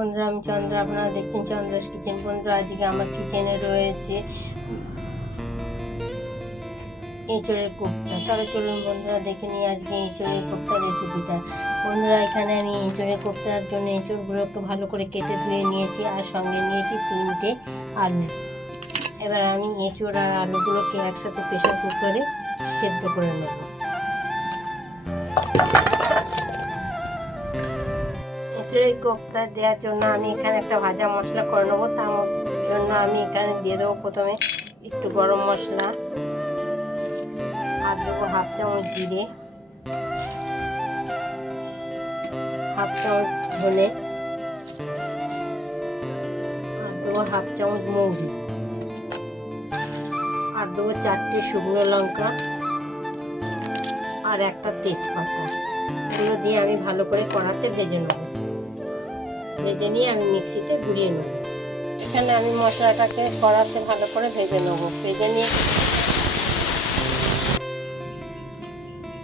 বন্ধুরা, আমি চন্দ্র, আপনারা দেখছেন চন্দ্রাস কিচেন। বন্ধুরা, আজকে আমার কিচেনে রয়েছে এঁচড়ের কোপ্তা। তাহলে চলুন বন্ধুরা দেখে নিই আজকে এঁচড়ের কোপ্তা রেসিপিটা। বন্ধুরা, এখানে আমি এঁচড়ের কোপ্তার জন্য এঁচড়গুলোকে ভালো করে কেটে ধুয়ে নিয়েছি, আর সঙ্গে নিয়েছি 3টে আলু। এবার আমি এঁচড় আর আলুগুলোকে একসাথে প্রেসার কুকারে সেদ্ধ করে নেব। এঁচড়ের কোপ্তা দেওয়ার জন্য আমি এখানে একটা ভাজা মশলা করে নেবো। তার জন্য আমি এখানে দিয়ে দেবো প্রথমে একটু গরম মশলা, আর দেবো 1/2 চামচ জিরে, 1/2 চামচ ধনে, আর দেবো 1/2 চামচ মৌরি, আর দেবো 4টে শুকনো লঙ্কা আর একটা তেজপাতা। এগুলো দিয়ে আমি ভালো করে কড়াতে ভেজে নেব। ভেজে নিয়ে আমি মিক্সিতে গুঁড়িয়ে নেব। এখানে আমি মশলাটাকে কড়াতে ভালো করে ভেজে নেব। ভেজে নিয়ে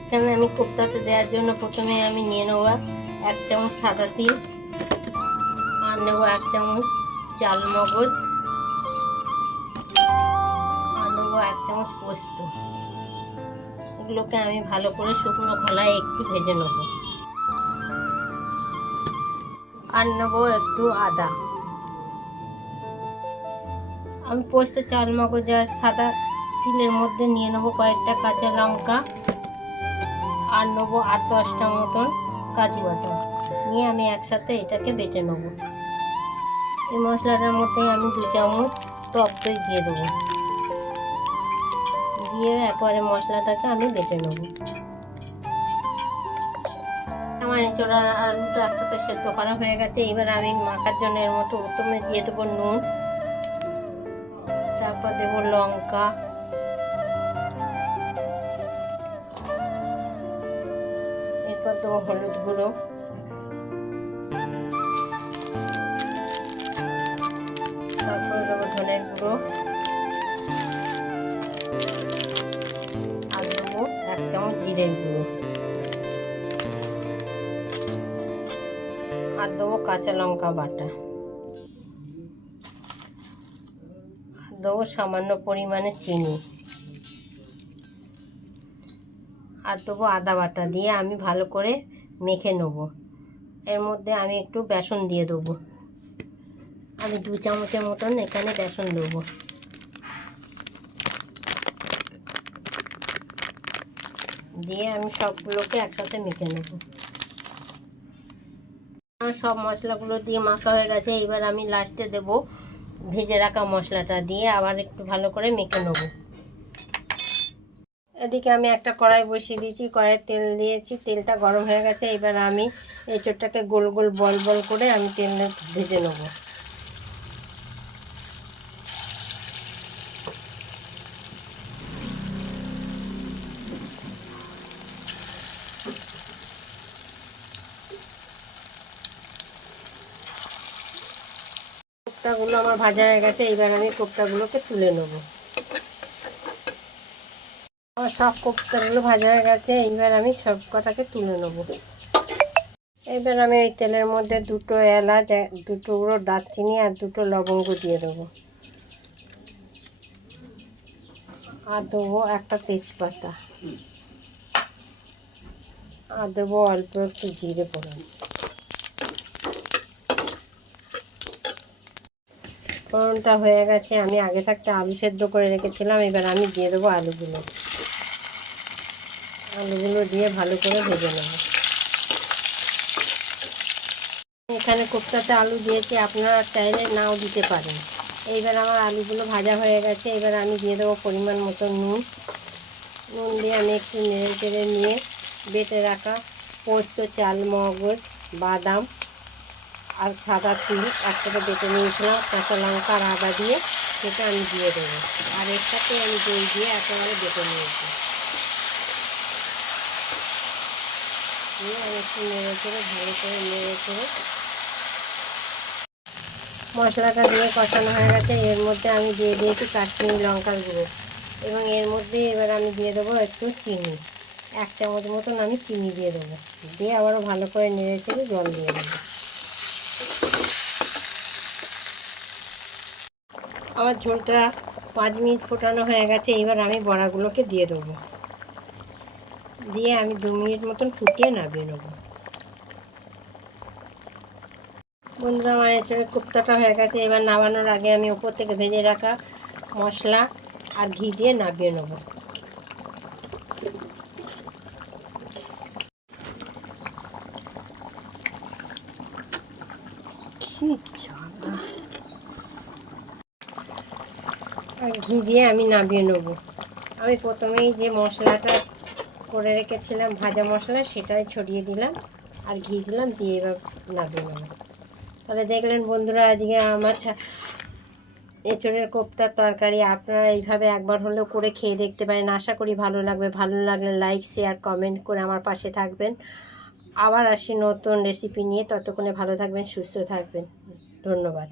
এখানে আমি কোপ্তাতে দেওয়ার জন্য প্রথমে আমি নিয়ে নেব 1 চামচ সাদা তিল, আর নেব 1 চামচ চাল মগজ, আর নেব 1 চামচ পোস্ত। এগুলোকে আমি ভালো করে শুকনো খোলায় একটু ভেজে নেব। আর নেব একটু আদা। আমি পোস্ত, চাল মগজ আর সাদা তিলের মধ্যে নিয়ে নেব কয়েকটা কাঁচা লঙ্কা, আর নেবো 8-10টা মতন কাজু বাদাম। নিয়ে আমি একসাথে এটাকে বেটে নেব। এই মশলাটার মধ্যে আমি 2 চামচ টক দই দিয়ে দেবো। দিয়ে একবারে মশলাটাকে আমি বেটে নেব। আমার এঁচড় আর আলুটা একসাথে সেদ্ধ করা হয়ে গেছে। এবার আমি মাখার জন্য এর মতো প্রথমে দিয়ে দেবো নুন, তারপর দেবো লঙ্কা, এরপর দেবো হলুদ গুঁড়ো, তারপর দেবো ধনের গুঁড়ো, আর দেবো 1 চামচ জিরের গুঁড়ো, আর দেবো কাঁচা লঙ্কা বাটা, আর দেবো সামান্য পরিমাণে চিনি, আর দেবো আদা বাটা। দিয়ে আমি ভালো করে মেখে নেব। এর মধ্যে আমি একটু বেসন দিয়ে দেবো। আমি 2 চামচের মতন এখানে বেসন দেবো। দিয়ে আমি সবগুলোকে একসাথে মেখে নেব। আমার সব মশলাগুলো দিয়ে মাখা হয়ে গেছে। এবার আমি লাস্টে দেব ভেজে রাখা মশলাটা, দিয়ে আবার একটু ভালো করে মেখে নেব। এদিকে আমি একটা কড়াই বসিয়ে দিয়েছি, কড়াইয়ে তেল দিয়েছি, তেলটা গরম হয়ে গেছে। এবার আমি এঁচড়টাকে গোল গোল বল বল করে আমি তেলে ভেজে নেব। কোপ্তাগুলো আমার ভাজা হয়ে গেছে। এবার আমি কোপ্তাগুলোকে তুলে নেব। আমার সব কোপ্তাগুলো ভাজা হয়ে গেছে। এইবার আমি সব কটাকে তুলে নেব। এবার আমি ওই তেলের মধ্যে 2টো এলাচ, 2 টুকরো দারচিনি আর 2টো লবঙ্গ দিয়ে দেবো। আর দেবো একটা তেজপাতা, আর দেবো অল্প একটু জিরে ফোড়ন। ফোড়নটা হয়ে গেছে। আমি আগে থাকতে আলু সেদ্ধ করে রেখেছিলাম। এবার আমি দিয়ে দেবো আলুগুলো। আলুগুলো দিয়ে ভালো করে ভেজে নেব। এখানে কোপ্তাতে আলু দিয়েছি, আপনারা চাইলে নাও দিতে পারেন। এইবার আমার আলুগুলো ভাজা হয়ে গেছে। এবার আমি দিয়ে দেবো পরিমাণ মতো নুন। নুন দিয়ে আমি একটু নেড়ে চেড়ে নিয়ে বেটে রাখা পোস্ত, চাল মগজ, বাদাম আর সাদা তিল একসাথে বেটে নিয়েছিলাম, কাঁচা লঙ্কা আর আদা দিয়ে, সেটা আমি দিয়ে দেবো। আর এর সাথে আমি দই দিয়ে একেবারে বেটে নিয়েছি। দিয়ে আমি একটু নেড়ে চেড়ে ভালো করে নেড়ে চেড়ে মশলাটা দিয়ে কষানো হয়ে গেছে। এর মধ্যে আমি দিয়ে দিয়েছি কাশ্মীরি লঙ্কার গুঁড়ো, এবং এর মধ্যে এবার আমি দিয়ে দেবো একটু চিনি। 1 চামচ মতন আমি চিনি দিয়ে দেবো। দিয়ে আবারও ভালো করে নেড়ে চেড়ে জল দিয়ে দেবো। আমার ঝোলটা 5 মিনিট ফোটানো হয়ে গেছে। এবার আমি বড়াগুলোকে দিয়ে দেবো, দিয়ে আমি 2 মিনিট মতন ফুটিয়ে নামিয়ে নেবো। বন্ধুরা, আমার এঁচড়ের কোপ্তাটা হয়ে গেছে। এবার নামানোর আগে আমি উপর থেকে ভেজে রাখা মশলা আর ঘি দিয়ে নামিয়ে নেব। আর ঘি দিয়ে আমি নামিয়ে নেব। আমি প্রথমেই যে মশলাটা করে রেখেছিলাম ভাজা মশলা, সেটাই ছড়িয়ে দিলাম আর ঘি দিলাম, দিয়ে এবার নামিয়ে নেব। তাহলে দেখলেন বন্ধুরা, আজকে আমার এঁচড়ের কোপ্তার তরকারি। আপনারা এইভাবে একবার হলেও করে খেয়ে দেখতে পারেন। আশা করি ভালো লাগবে। ভালো লাগলে লাইক, শেয়ার, কমেন্ট করে আমার পাশে থাকবেন। আবার আসি নতুন রেসিপি নিয়ে। ততক্ষণে ভালো থাকবেন, সুস্থ থাকবেন। ধন্যবাদ।